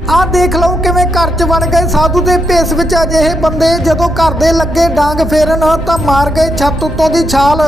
ਆਹ ਦੇਖ ਲਓ ਕਿਵੇਂ ਘਰ 'ਚ ਵੜ ਗਏ ਸਾਧੂ ਦੇ ਭੇਸ ਵਿੱਚ ਅਜਿਹੇ ਬੰਦੇ, ਜਦੋਂ ਘਰ ਦੇ ਲੱਗੇ ਡਾਂਗ ਫੇਰਨ ਤਾਂ ਮਾਰ ਗਏ ਛੱਤ ਉੱਤੋਂ ਦੀ ਛਾਲ।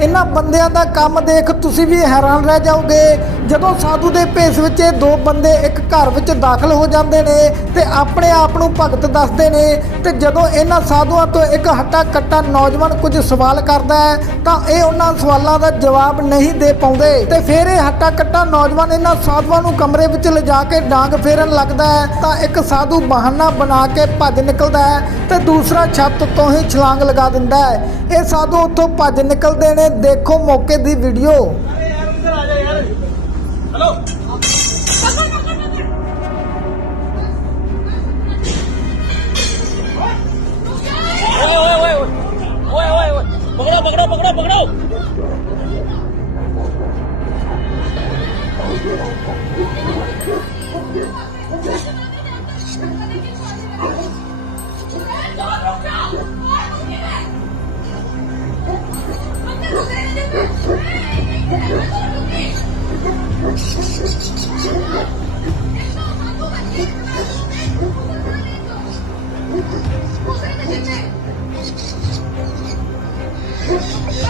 ਇਹਨਾਂ ਬੰਦਿਆਂ ਦਾ ਕੰਮ ਦੇਖ ਤੁਸੀਂ ਵੀ ਹੈਰਾਨ ਰਹਿ ਜਾਓਗੇ। ਜਦੋਂ ਸਾਧੂ ਦੇ ਭੇਸ ਵਿੱਚ ਇਹ ਦੋ ਬੰਦੇ ਇੱਕ ਘਰ ਵਿੱਚ ਦਾਖਲ ਹੋ ਜਾਂਦੇ ਨੇ ਤੇ ਆਪਣੇ ਆਪ ਨੂੰ ਭਗਤ ਦੱਸਦੇ ਨੇ ਤੇ ਜਦੋਂ ਇਹਨਾਂ ਸਾਧੂਆਂ ਤੋਂ ਇੱਕ ਹੱਟਾ ਕੱਟਾ ਨੌਜਵਾਨ ਕੁਝ ਸਵਾਲ ਕਰਦਾ ਹੈ, ਤਾਂ ਇਹ ਉਹਨਾਂ ਸਵਾਲਾਂ ਦਾ ਜਵਾਬ ਨਹੀਂ ਦੇ ਪਾਉਂਦੇ। ਤੇ ਫਿਰ ਇਹ ਹੱਟਾ ਕੱਟਾ ਨੌਜਵਾਨ ਇਹਨਾਂ ਸਾਧੂਆਂ ਨੂੰ ਕਮਰੇ ਵਿੱਚ ਲਿਜਾ ਕੇ ਡਾਂਗ ਫੇਰਨ ਲੱਗਦਾ ਹੈ, ਤਾਂ ਇੱਕ ਸਾਧੂ ਬਹਾਨਾ ਬਣਾ ਕੇ ਭੱਜ ਨਿਕਲਦਾ ਹੈ ਤੇ ਦੂਸਰਾ ਛੱਤ ਤੋਂ ਹੀ ਛਲਾਂਗ ਲਗਾ ਦਿੰਦਾ ਹੈ। ਇਹ ਸਾਧੂ ਉੱਥੋਂ ਭੱਜ ਨਿਕਲਦੇ ਨੇ, ਦੇਖੋ ਮੌਕੇ ਦੀ ਵੀਡੀਓ पकड़ो पकड़ो पकड़ो पकड़ो Thank you.